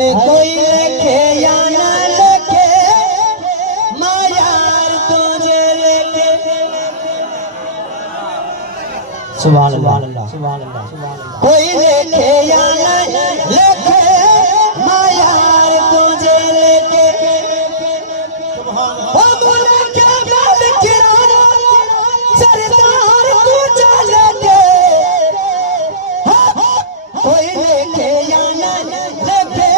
कोई लेके या ना लेके माँ यार तुझे लेके। सुभान अल्लाह सुभान अल्लाह। कोई लेके या ना लेके माँ यार तुझे लेके। ओ मुझे क्या बात किराना सरदार तुझे लेके। कोई लेके या ना लेके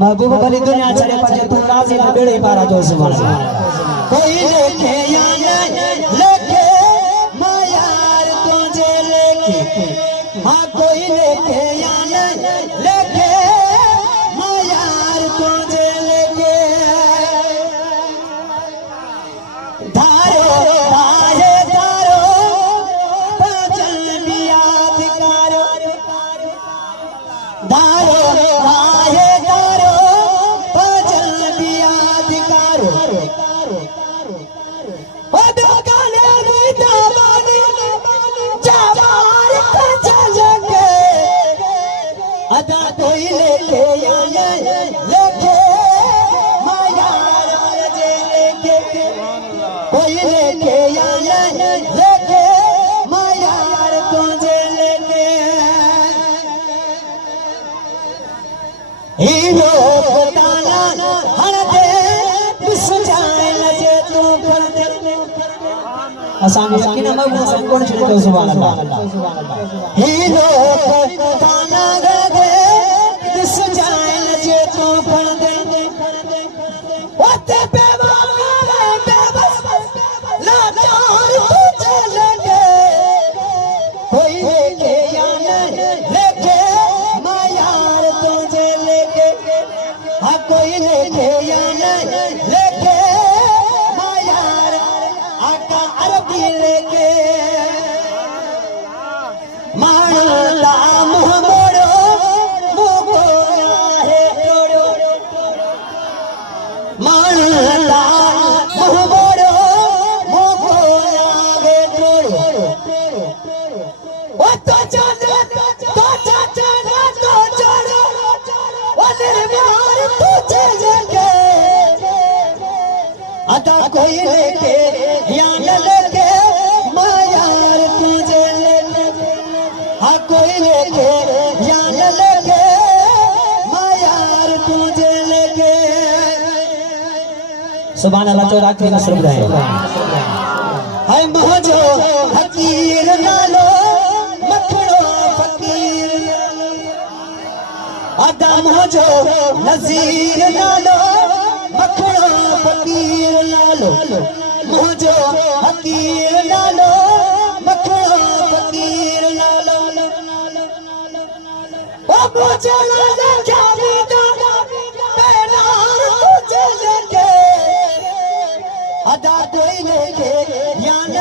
महबूब बली दुनिया चले पजे तू राजी न बेड़े पारा जो सुभान अल्लाह। कोई लेके या ना लेके माँ यार तुझे लेके। हाँ कोई लेके या ना लेके माँ यार तुझे लेके। धारो धारे धारो भजन भी याद करो। धारो धारे अदा कोई लेके या लेके माँ यार तुझे लेके। कोई लेके या लेके माँ यार तुझे लेके। हीरो बताना हर दे जाए लजे तू कर दे। आसान यकीन है मैं सब कौन चले तो सुभान अल्लाह। हीरो बताना जाए लजे तू कर दे। ओते बेवाना बेबस लाचार तुझे लेके। कोई लेके या लेके माँ यार तुझे लेके। हाँ कोई लेके या लेके माँ यार आका अरबी लेके। मारला मुँह मोड़ो मारला मुँह मोड़ो मुँह आगे तोड़ो। ओ तो चलो तो चलो तो चलो ओ निर्माण तुझे लेके। अदा कोई लेके या न लेके माँ यार तुझे लेके। हाँ कोई लेके या न लेके माँ यार तुझे लेके। सुभान अल्लाह। तो आखिरी नस्र है हाय मोहजो हकीर नालो मखड़ो फकीर। अदा मोहजो नजीर नालो मखड़ो फकीर नालो। मोहजो हकीर नालो मखड़ो फकीर नालो। ओ मुझे ना क्या दो बेनार तुझे लेके। अदा कोई लेके या न